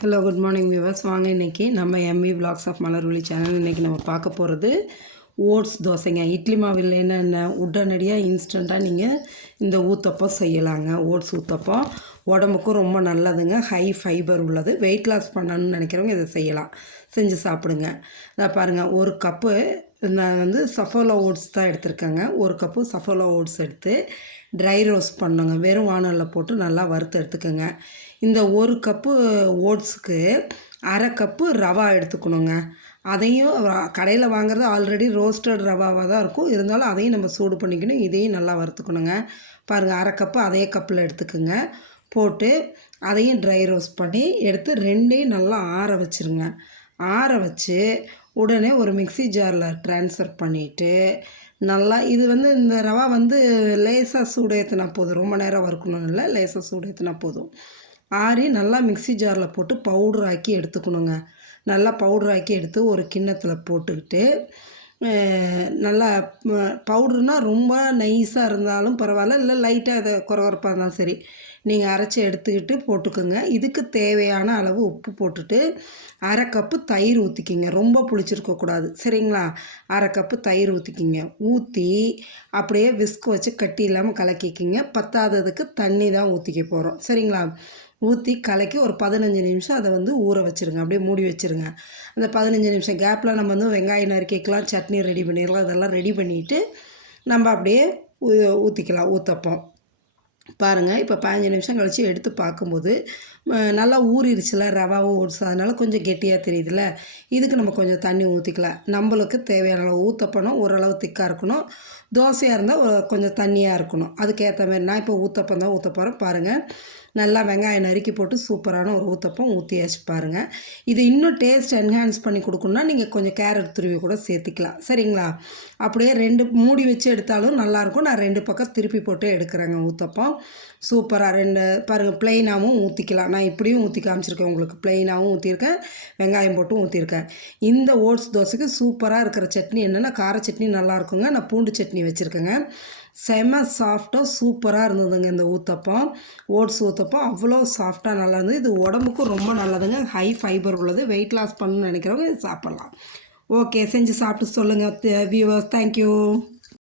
Hello good morning viewers. வாங்க இன்றைக்கி நம்ம MV vlogs of Malarvizhi channel இன்றைக்கி நம்ம பார்க்க போகிறது ஓட்ஸ் தோசைங்க. இட்லி மாவு இல்லைன்னா என்ன உடனடியாக இன்ஸ்டண்ட்டாக நீங்கள் இந்த ஊத்தப்பம் செய்யலாங்க. ஓட்ஸ் ஊத்தப்பம் உடம்புக்கும் ரொம்ப நல்லதுங்க. ஹை ஃபைபர் உள்ளது. வெயிட் லாஸ் பண்ணணும்னு நினைக்கிறவங்க இதை செய்யலாம், செஞ்சு சாப்பிடுங்க. இதை பாருங்கள், ஒரு கப்பு நான் வந்து சஃபோலா ஓட்ஸ் தான் எடுத்திருக்கேங்க. ஒரு கப்பு சஃபோலா ஓட்ஸ் எடுத்து ட்ரை ரோஸ்ட் பண்ணுங்க. வெறும் வானலில் போட்டு நல்லா வறுத்து எடுத்துக்கோங்க. இந்த ஒரு கப்பு ஓட்ஸுக்கு அரை கப்பு ரவா எடுத்துக்கணுங்க. அதையும் கடையில் வாங்குறது ஆல்ரெடி ரோஸ்டட் ரவாவாக தான் இருக்கும், இருந்தாலும் அதையும் நம்ம சூடு பண்ணிக்கணும். இதையும் நல்லா வறுத்துக்கணுங்க. பாருங்கள், அரை கப்பு அதே கப்பில் எடுத்துக்கோங்க. போட்டு அதையும் ட்ரை ரோஸ்ட் பண்ணி எடுத்து ரெண்டையும் நல்லா ஆற வச்சுருங்க. ஆற வச்சு உடனே ஒரு மிக்ஸி ஜாரில் ட்ரான்ஸ்ஃபர் பண்ணிவிட்டு நல்லா இது வந்து இந்த ரவா வந்து லேசாக சூடு ஏற்றினா போதும், ரொம்ப நேரம் வறுக்கணும் இல்லை, லேசாக சூடு ஏற்றினா போதும். ஆறி நல்லா மிக்ஸி ஜாரில் போட்டு பவுட்ராக்கி எடுத்துக்கணுங்க. நல்லா பவுட்ராக்கி எடுத்து ஒரு கிண்ணத்தில் போட்டுக்கிட்டு நல்லா பவுட்ருனால் ரொம்ப நைஸாக இருந்தாலும் பரவாயில்ல, இல்லை லைட்டாக அதை குறகுறப்பாக இருந்தாலும் சரி, நீங்கள் அரைச்சி எடுத்துக்கிட்டு போட்டுக்கோங்க. இதுக்கு தேவையான அளவு உப்பு போட்டுட்டு அரை கப்பு தயிர் ஊற்றிக்கிங்க. ரொம்ப புளிச்சிருக்கக்கூடாது, சரிங்களா? அரை கப்பு தயிர் ஊற்றிக்கிங்க. ஊற்றி அப்படியே விஸ்க் வச்சு கட்டி இல்லாமல் கலக்கிக்கிங்க. பத்தாததுக்கு தண்ணி தான் ஊற்றிக்க போகிறோம், சரிங்களா? ஊற்றி கலக்கி ஒரு 15 நிமிஷம் அதை வந்து ஊற வச்சுருங்க. அப்படியே மூடி வச்சுருங்க. அந்த 15 நிமிஷம் கேப்பில் நம்ம வந்து வெங்காயம் நறுக்கிக்கலாம், சட்னி ரெடி பண்ணிடலாம். இதெல்லாம் ரெடி பண்ணிவிட்டு நம்ம அப்படியே ஊற்றிக்கலாம் ஊத்தப்பம். பாருங்கள், இப்போ 15 நிமிஷம் கழித்து எடுத்து பார்க்கும்போது நல்லா ஊறிடுச்சுல ரவாவும் ஓட்ஸ், அதனால் கொஞ்சம் கெட்டியாக தெரியுதுல்ல. இதுக்கு நம்ம கொஞ்சம் தண்ணி ஊற்றிக்கலாம். நம்மளுக்கு தேவையான அளவு ஊத்தப்பனம் ஓரளவு திக்காக இருக்கணும். தோசையாக இருந்தால் கொஞ்சம் தண்ணியாக இருக்கணும். அதுக்கேற்ற மாதிரி நான் இப்போ ஊத்தப்பம் தான் ஊற்ற போகிறேன். பாருங்கள், நல்லா வெங்காயம் நறுக்கி போட்டு சூப்பரான ஒரு ஊத்தப்பம் ஊற்றியாச்சு. பாருங்கள், இது இன்னும் டேஸ்ட் என்ஹான்ஸ் பண்ணி கொடுக்கணுன்னா நீங்கள் கொஞ்சம் கேரட் துருவி கூட சேர்த்திக்கலாம், சரிங்களா? அப்படியே 2 மூடி வச்சு எடுத்தாலும் நல்லாயிருக்கும். நான் 2 பக்கம் திருப்பி போட்டு எடுக்கிறேங்க ஊத்தப்பம். சூப்பராக 2 பாருங்கள், ப்ளெயினாகவும் ஊற்றிக்கலாம். நான் இப்படியும் ஊற்றி காமிச்சிருக்கேன் உங்களுக்கு. ப்ளெயினாகவும் ஊற்றிருக்கேன், வெங்காயம் போட்டும் ஊற்றிருக்கேன். இந்த ஓட்ஸ் தோசைக்கு சூப்பராக இருக்கிற சட்னி என்னென்னா கார சட்னி நல்லாயிருக்குங்க. நான் பூண்டு சட்னி வச்சுருக்கேங்க. செம சாஃப்டாக சூப்பராக இருந்ததுங்க இந்த ஊத்தப்பம். ஓட்ஸ் ஊத்தப்பம் அவ்வளோ சாஃப்டாக நல்லா இருந்தது. இது உடம்புக்கும் ரொம்ப நல்லதுங்க. ஹை ஃபைபர் உள்ளது. வெயிட் லாஸ் பண்ணணும்னு நினைக்கிறவங்க இது சாப்பிட்லாம். ஓகே, செஞ்சு சாப்பிட்டு சொல்லுங்கள் வியூவர்ஸ். தேங்க்யூ.